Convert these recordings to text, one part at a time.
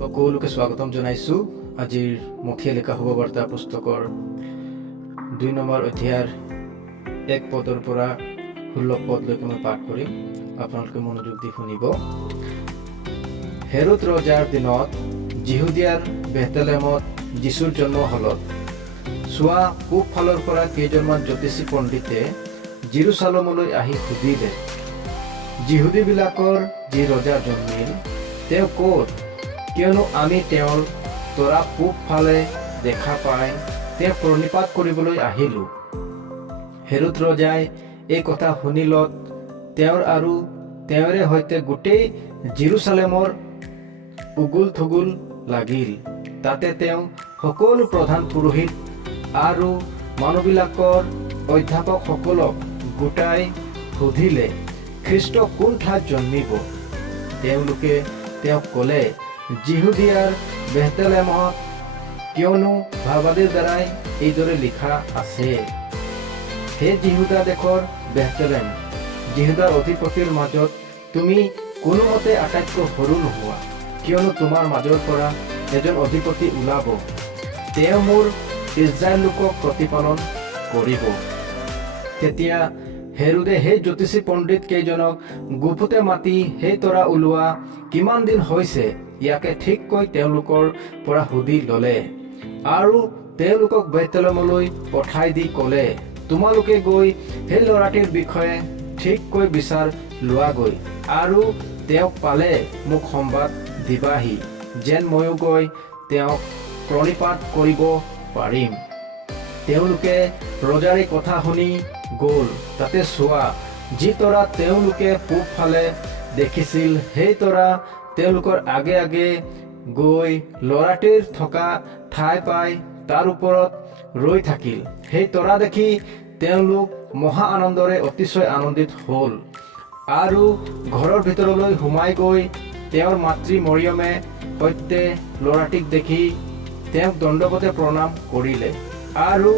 সকলোকে স্বাগতম জনাইছো। আজিৰ মুঠিয়ে লিখা শুভবাৰ্তা পুস্তকৰ 2 নম্বৰ অধ্যায়ৰ 1 পদৰ পৰা 16 পদলৈকে মই পাঠ কৰিম। আপোনালোকে মনোযোগ দি শুনিব। হেৰোদ ৰজাৰ দিনত জিহুদিয়াৰ বেথলেহেমত যীশুৰ জন্ম হলত চোৱা, পূব ফালৰ পৰা কেইজনমান জ্যোতিষী পণ্ডিতে জেৰুজালেমলৈ আহি সুধিলে, জিহুদীবিলাকৰ যি ৰজা জন্মিল তেওঁ ক'ত? কিয়নো আমি তেওঁৰ তৰা পূব ফালে দেখা পাই তেওঁ প্ৰণিপাত কৰিবলৈ আহিলোঁ। হেৰোদ ৰজাই এই কথা শুনিলত তেওঁৰ আৰু তেওঁৰে সৈতে গোটেই জেৰুজালেমৰ উগুল থুগুল লাগিল। তাতে তেওঁ সকলো প্ৰধান পুৰোহিত আৰু মানুহবিলাকৰ অধ্যাপকসকলক গোটাই সুধিলে, খ্ৰীষ্ট কোন ঠাইত জন্মিব? তেওঁলোকে তেওঁক ক'লে, জিহুদিয়াৰ বেথলেহেমত, কিয়নো ভাৱবাদীৰ দ্বাৰাই এইদৰে লিখা আছে, হে জিহুদা দেশৰ বেথলেহেম, জিহুদাৰ অধিপতিৰ মাজত তুমি কোনোমতে আটাইতকৈ সৰু নোহোৱা, কিয়নো তোমাৰ মাজৰ পৰা এজন অধিপতি ওলাব, তেওঁ মোৰ ইজৰাইল লোকক প্ৰতিপালন কৰিব। তেতিয়া হেৰোদে সেই জ্যোতিষী পণ্ডিত কেইজনক গুপুতে মাতি সেই তৰা ওলোৱা কিমান দিন হৈছে ইয়াকে ঠিককৈ তেওঁলোকৰ পৰা সুধি ল'লে আৰু তেওঁলোকক বেথলেহেমলৈ পঠাই দি ক'লে, তোমালোকে গৈ সেই ল'ৰাটিৰ বিষয়ে ঠিককৈ বিচাৰ লোৱাগৈ আৰু তেওঁক পালে মোক সংবাদ দিবাহি, যেন ময়ো গৈ তেওঁক প্ৰণিপাত কৰিব পাৰিম। তেওঁলোকে ৰজাৰে কথা শুনি গ'ল। তাতে চোৱা, যি তৰা তেওঁলোকে পূব ফালে দেখিছিল সেই তৰা তেওঁলোকৰ আগে আগে গৈ ল'ৰাটিৰ থকা ঠাই পাই তাৰ ওপৰত ৰৈ থাকিল। সেই তৰা দেখি তেওঁলোক মহা আনন্দৰে অতিশয় আনন্দিত হ'ল আৰু ঘৰৰ ভিতৰলৈ সোমাই গৈ তেওঁৰ মাতৃ মৰিয়মে সৈতে ল'ৰাটিক দেখি তেওঁক দণ্ডৱতে প্ৰণাম কৰিলে আৰু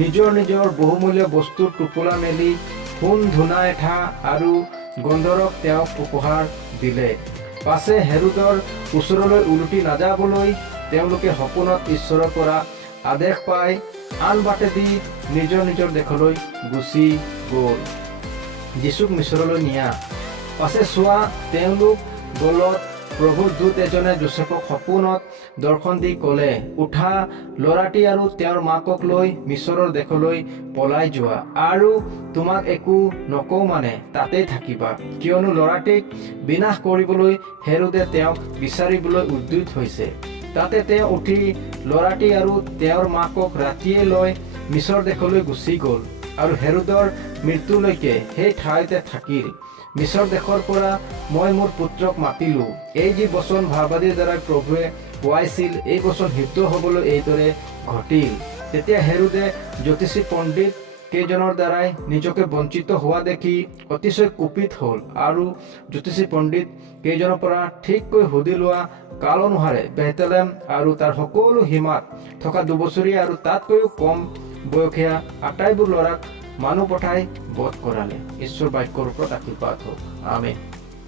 নিজৰ নিজৰ বহুমূল্য বস্তুৰ টোপোলা মেলি সোণ ধূনা এঠা আৰু গন্ধৰৱ তেওঁক উপহাৰ দিলে। পাছে হেৰোদৰ ওচৰলৈ উলটি নাযাবলৈ তেওঁলোকে সপোনত ঈশ্বৰৰ পৰা আদেশ পাই আন বাটেদি নিজৰ নিজৰ দেশলৈ গুচি গ'ল। যীশুক মিছৰলৈ নিয়া। পাছে চোৱা, তেওঁলোক গলত প্ৰভুৰ দূত এজনে যোচেফক সপোনত দৰ্শন দি ক'লে, উঠা, ল'ৰাটি আৰু তেওঁৰ মাকক লৈ মিছৰৰ দেশলৈ পলাই যোৱা আৰু তোমাক একো নকওঁ মানে তাতেই থাকিবা, কিয়নো ল'ৰাটিক বিনাশ কৰিবলৈ হেৰোদে তেওঁক বিচাৰিবলৈ উদ্যত হৈছে। তাতে তেওঁ উঠি ল'ৰাটি আৰু তেওঁৰ মাকক ৰাতিয়ে লৈ মিছৰ দেশলৈ গুচি গ'ল আৰু হেৰোদৰ মৃত্যুলৈকে সেই ঠাইতে থাকিল। মিছৰ দেশৰ পৰা মই মোৰ পুত্ৰক মাতিলোঁ। এই যি বচন ভাৱবাদীৰ দ্বাৰাই প্ৰভুৱে কোৱাইছিল, এই বচন সিদ্ধ হ'বলৈ এইদৰে ঘটিল। তেতিয়া হেৰোদে জ্যোতিষী পণ্ডিত কেইজনৰ দ্বাৰাই নিজকে বঞ্চিত হোৱা দেখি অতিশয় কুপিত হ'ল আৰু জ্যোতিষী পণ্ডিত কেইজনৰ পৰা ঠিককৈ সুধি লোৱা কাল অনুসাৰে বেথলেহেম আৰু তাৰ সকলো সীমাত থকা 2 বছৰীয়া আৰু তাতকৈও কম বয়সীয়া আটাইবোৰ ল'ৰাক মানুহ পঠাই বধ কৰালে। ঈশ্বৰ বাক্যৰ ওপৰত আশীৰ্বাদ হওক। আমেন।